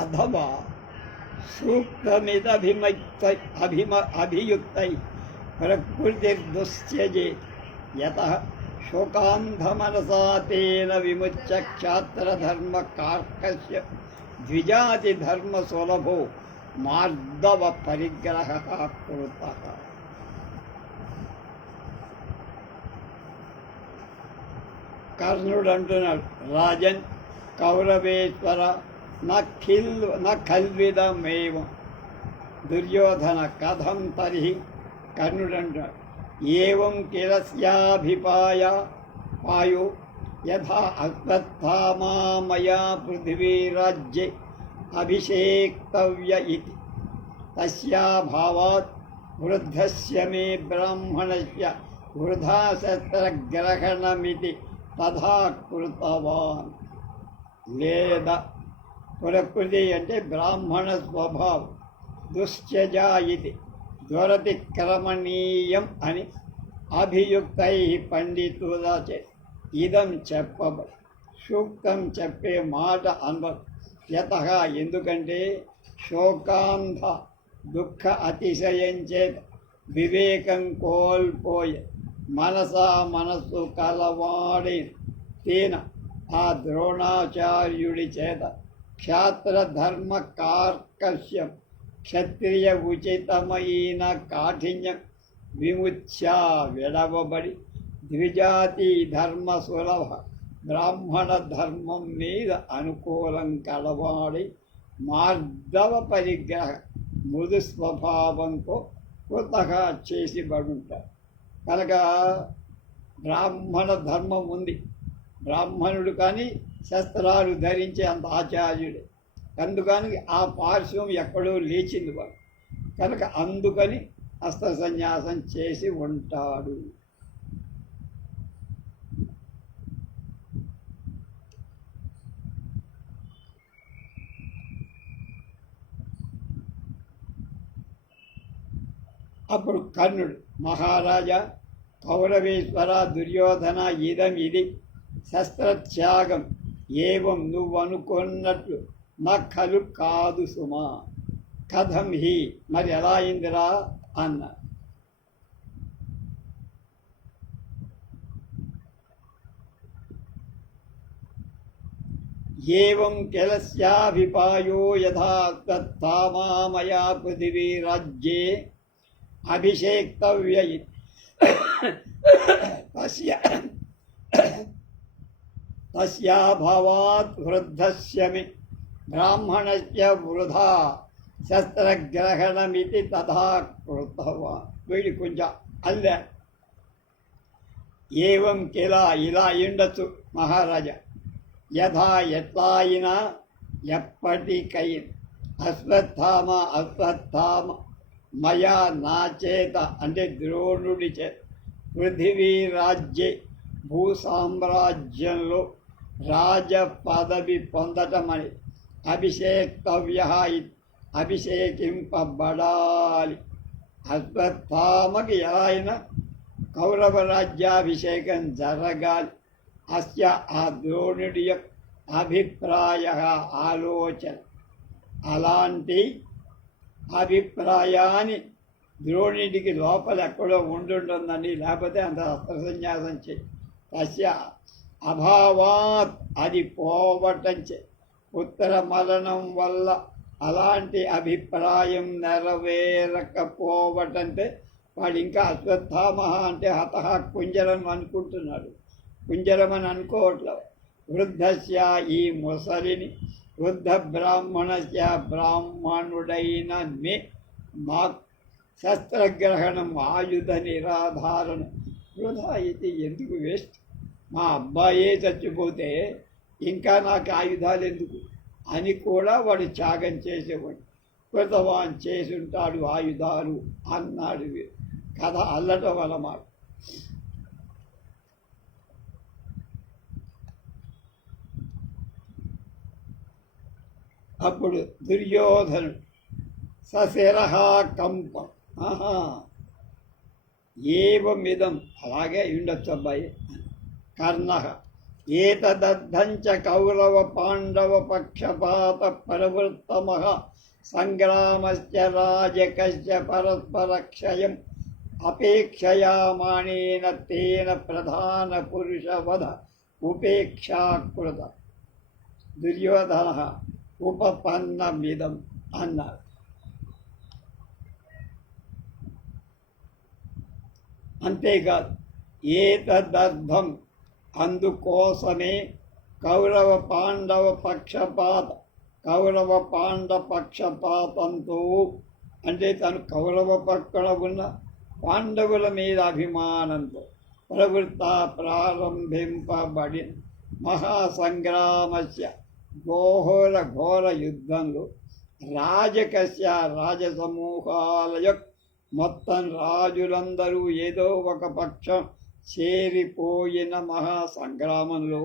అథవా సూక్తమిదభిమక్త అభిమ అభియుక్తై ప్రకృతిర్దుశ్యజే యత శోకాంధమనసా తేన విముచ్య క్షాత్రధర్మ కార్కస్య ద్విజాతి ధర్మ సులభో మార్దవ పరిగ్రహ కృత కర్ణుడు అంటున్నాడు రాజన్ కౌరవేశ్వర నఖిల్ నఖల్విదమేవ దుర్యోధన కథం తరిహి కర్ణుడంటాడు ఏం కిలస్యాభిపాయ పాయో యథా అశ్వత్థామా పృథివీరాజ్యే అభిషేక్తవ్య ఇది తస్యాభావాత్ వృద్ధస్య మే బ్రాహ్మణస్య వృధా శస్త్రగ్రహణమితి తథా కృతవాన్. లేదా ప్రకృతి అంటే బ్రాహ్మణ స్వభావం. దుశ్చజా ఇది దురతిక్రమణీయం అని అభియుక్తై పండితులచే ఇదం చెప్పబ సూక్తం చెప్పే మాట అన్వ యత ఎందుకంటే శోకాంధ దుఃఖ అతిశయం చేత వివేకం కోల్పోయే మనసా మనస్సు కలవాడి తేన ఆ ద్రోణాచార్యుడి చేత క్షాత్ర క్షత్రియ ఉచితమైన కాఠిన్యం విముచ్య విడవబడి ద్విజాతి ధర్మ సులభ బ్రాహ్మణ ధర్మం మీద అనుకూలం కలవాడి మార్దవ పరిగ్రహ మృదు స్వభావంతో కృతగా చేసి పడుంటారు కనుక బ్రాహ్మణ ధర్మం ఉంది. బ్రాహ్మణుడు కానీ శస్త్రాలు ధరించే అంత ఆచార్యుడు. అందుకని ఆ పార్శ్వం ఎక్కడో లేచింది వాడు. కనుక అందుకని హస్త సన్యాసం చేసి ఉంటాడు. అప్పుడు కర్ణుడు మహారాజా కౌరవేశ్వర దుర్యోధన ఇదం ఇది శస్త్రత్యాగం ఏవం నువ్వనుకున్నట్లు నక్కలు కాదు సుమా. కథం హి. మరి ఎలా అయిందిరా? అన్న. ఏం కెలస్యాభిపాయో యథా పృథివీ రాజ్యే. అభిషేక్తవ్య తస్య తస్యాభావాత్ వృద్ధస్యమి బ్రాహ్మణస్య వృధా శస్త్రగ్రహణమితి తథా కృతవా వీడి కొంచెం అల్లె ఏవం కిలా ఇలా ఉండొచ్చు మహారాజా యథా ఎట్లా అయినా అశ్వత్థామ అశ్వత్థామ మయా నా చేత అంటే ద్రోణుడి చేత పృథివీ రాజ్యే భూ సామ్రాజ్యంలో రాజ పదవి పొందటమని. అభిషేక్తవ్య అభిషేకింపబడాలి అశ్వత్థామకి ఎలా అయినా కౌరవ రాజ్యాభిషేకం జరగాలి. అస్య ఆ ద్రోణుడి యొక్క అభిప్రాయ ఆలోచన. అలాంటి అభిప్రాయాన్ని ద్రోణుడికి లోపల ఎక్కడో ఉండుంటుందండి లేకపోతే అంత అస్త్ర సన్యాసం చేయి. తస్య అభావాత్ అది పోవటంచే ఉత్తర మరణం వల్ల అలాంటి అభిప్రాయం నెరవేరకపోవటంటే వాడు ఇంకా అశ్వత్థామహ అంటే హతహ కుంజరం అనుకుంటున్నాడు. కుంజరం అని అనుకోవట్లే. వృద్ధస్య ఈ ముసలిని వృద్ధ బ్రాహ్మణస్య బ్రాహ్మణుడైన మే మా శస్త్రగ్రహణం ఆయుధ నిరాధారణ వృధా ఇది ఎందుకు వేస్ట్? మా అబ్బాయే చచ్చిపోతే ఇంకా నాకు ఆయుధాలు ఎందుకు? అని కూడా వాడు త్యాగం చేసేవాడు. కృతవాన్ చేసి ఉంటాడు ఆయుధాలు అన్నాడు కథ అల్లటం వల్ల అప్పుడు దుర్యోధనుడు సశిరహా కంపం ఆహా ఏవమిదం? అలాగే ఉండొచ్చు అబ్బాయి. కర్ణ. ఏతదద్ధం చ కౌరవ పాండవ పక్షపాత ప్రవృత్తమః. సంగ్రామశ్చ రాజకస్య పరస్పరక్షయం అపేక్షయామాణేన తేన ప్రధాన పురుషవధ ఉపేక్షాకృత. దుర్యోధన ఉపపన్నమిదం అన్నారు. అంతేకాదు ఏతదర్థం అందుకోసమే కౌరవ పాండవ పక్షపాత కౌరవ పాండ పక్షపాతంతో అంటే తను కౌరవ పక్కన ఉన్న పాండవుల మీద అభిమానంతో ప్రవృత్త ప్రారంభింపబడి మహాసంగ్రామస్య ఘోర ఘోర యుద్ధంలో రాజకస్య రాజసమూహాల యొక్క మొత్తం రాజులందరూ ఏదో ఒక పక్షం చేరిపోయిన మహాసంగ్రామంలో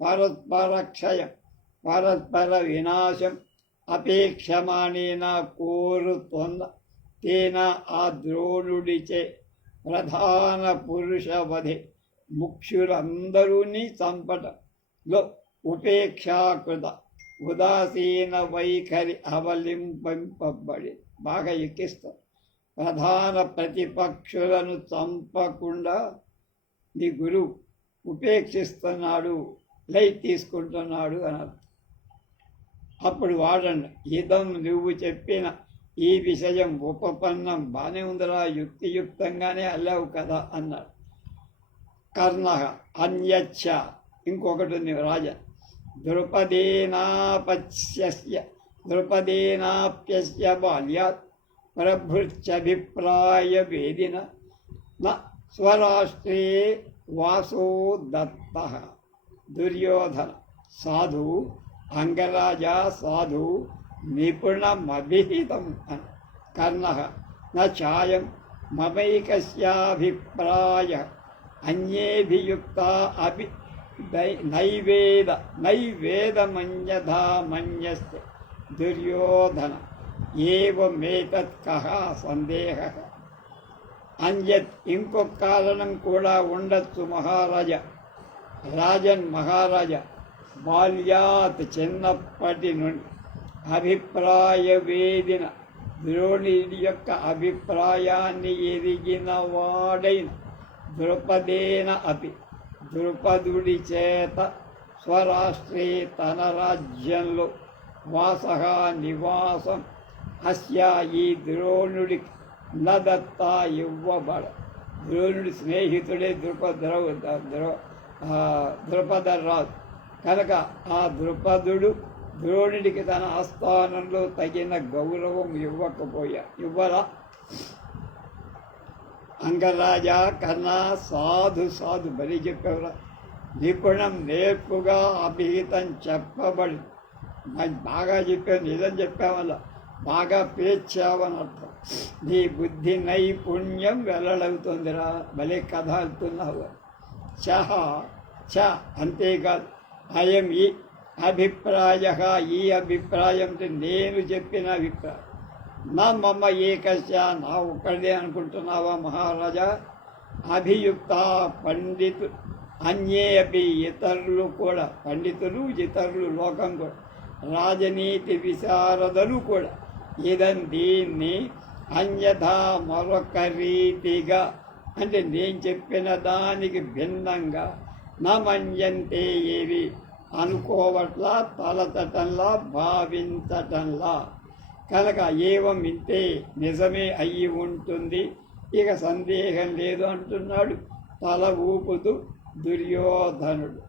పరస్పర క్షయం పరస్పర వినాశం అపేక్షమాణేన కోరుతున్న తేన ఆ ద్రోణుడిచే ప్రధాన పురుష వధే ముఖ్యులందరూని చంపటంలో ఉపేక్షాకృత ఉదాసీన వైఖరి అవలింపబడి బాగా ఎక్కిస్తారు ప్రధాన ప్రతిపక్షులను చంపకుండా నీ గురువు ఉపేక్షిస్తున్నాడు లైట్ తీసుకుంటున్నాడు అని అర్థం. అప్పుడు వాడండి ఇదం నువ్వు చెప్పిన ఈ విషయం ఉపపన్నం బాగానే ఉందిరా యుక్తియుక్తంగానే అల్లావు కదా అన్నాడు. కర్ణ అన్యచ్చ. ఇంకొకటి ఉంది రాజ. ద్రుపదేనాపస్య ద్రుపదేనాప్యస్య బాల్యాత్ ప్రభృత్యభిప్రాయ వేదిన న స్వరాష్ట్రే వాసో దత్త. దుర్యోధన సాధు అంగరాజ సాధు నిపుణమభిహితం అని. కర్ణ నాయం మమైకస్యాభిప్రాయ అన్యేభియుక్త అభి నైవేద నైవేదమన్యథా మన్యస్య దుర్యోధన ఏమేతత్ కహ సందేహ. అంజత్ ఇంకొక కారణం కూడా ఉండొచ్చు మహారాజా. రాజన్ మహారాజా బాల్యాత్ చిన్నప్పటి నుండి అభిప్రాయ వేదిన ద్రోణుడి యొక్క అభిప్రాయాన్ని ఎరిగిన వాడైన ద్రుపదేన అపి ద్రుపదుడి చేత స్వరాష్ట్రే తన రాజ్యంలో వాస నివాసం అస్యా ఈ ద్రోణుడికి నదత్త ఇవ్వబడ ద్రోణుడి స్నేహితుడే ద్రుపద్రవ ద్రుపద ద్రుపదరాజు. కనుక ఆ ద్రుపదుడు ద్రోణుడికి తన ఆస్థానంలో తగిన గౌరవం ఇవ్వకపోయా ఇవ్వరా? అంగరాజా కన్నా సాధు సాధు బలి చెప్పేవరా? నిపుణం నేర్పుగా అభిహితం చెప్పబడి బాగా చెప్పావు నిజం చెప్పావల్ల బాగా పేర్చావని అర్థం నీ బుద్ధి నైపుణ్యం వెల్లడవుతుందిరా. భలే కథ అవుతున్నావు చహ చ అంతేకాదు. అయం ఈ అభిప్రాయ ఈ అభిప్రాయంతో నేను చెప్పిన అభిప్రాయం. నా మమ్మ ఏకస్య నా ఒక్కడే అనుకుంటున్నావా మహారాజా? అభియుక్త పండితు అన్యే అభి ఇతరులు కూడా పండితులు ఇతరులు లోకం కూడా రాజనీతి విశారదలు కూడా ఇదం దీన్ని అన్యథా మరొక రీతిగా అంటే నేను చెప్పిన దానికి భిన్నంగా నమన్యంతే ఏవి? అనుకోవట్లా తలతటంలా భావించటంలా. కనుక ఏవం ఇంతే నిజమే అయ్యి ఉంటుంది. ఇక సందేహం లేదు అంటున్నాడు తల ఊపుతూ దుర్యోధనుడు.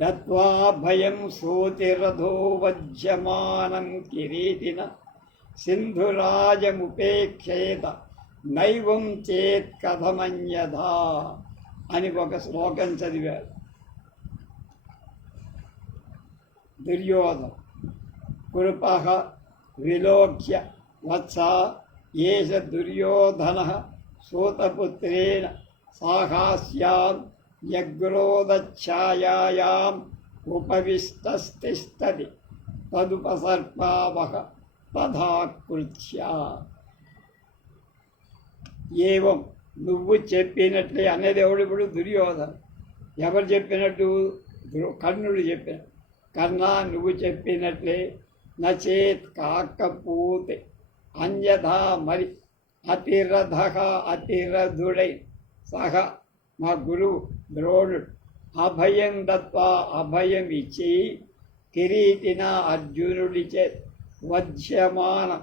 దత్వా భయం సోతిరథో వజ్యమానం కిరీటిన సింధురాజముపేక్షేత నైవం చేత్ కథమన్యథా అని ఒక శ్లోకం చదివారు. దుర్యోధన కృప విలోక్య వత్స ఏష దుర్యోధన సూతపుత్రేణ సాహాస్యాం యగ్రోధఛాయాయాం ఉపవిష్టస్తిష్టది తదుపసర్పావహ తథాకృత్య ఏవం నువ్వు చెప్పినట్లే అనేది ఎవడు ఇప్పుడు దుర్యోధన. ఎవరు చెప్పినట్టు? కర్ణుడు చెప్పిన కర్ణ నువ్వు చెప్పినట్లే. నచేత్ కాకపోతే అన్యథా మరి అతిరథ అతిరథుడై సహ మా గురువు ద్రోణుడు. అభయం దత్వా అభయం ఇచ్చి కిరీటిన అర్జునుడిచే వధ్యమాన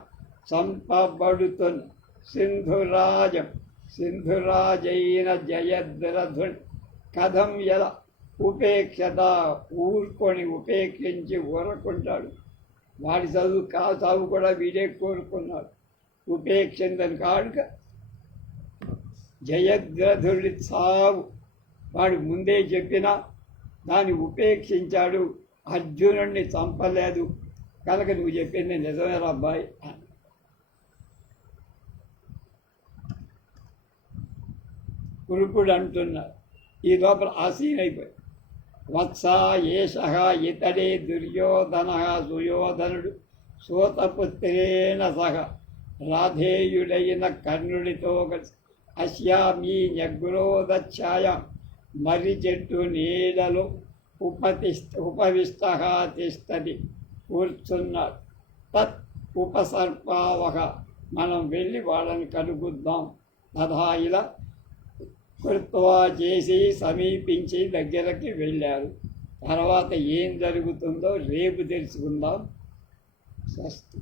చంపబడుతున్ సింధురాజ సింధురాజైన జయద్రథుని కథం ఎలా ఉపేక్షత ఊరుకొని ఉపేక్షించి ఊరకుంటాడు. వాడి చదువు కా చదువు కూడా వీడే కోరుకున్నాడు. ఉపేక్షిందని కాడుక జయద్రథుడి సావు వాడు ముందే చెప్పినా దాన్ని ఉపేక్షించాడు. అర్జునుడిని చంపలేదు. కనుక నువ్వు చెప్పింది నిజమేరా అబ్బాయి అని. కురుకుడు అంటున్నారు ఈ లోపల ఆసీనైపోయి వత్స ఏష ఇతడే దుర్యోధన సుయోధనుడు సూతపుత్రేణ సహ రాధేయుడైన కర్ణుడితో కలిసి అశ్యామీ న్యగ్రోధఛాయ మర్రి చెట్టు నీడలో ఉపతిష్ట ఉపవిష్ట తిష్టది. కూర్చున్నారు. తత్ ఉపసర్పావహ. మనం వెళ్ళి వాళ్ళని కలుగుద్దాం తథా ఇలా కృత్వా చేసి సమీపించి దగ్గరకి వెళ్ళారు. తర్వాత ఏం జరుగుతుందో రేపు తెలుసుకుందాం. స్వస్తి.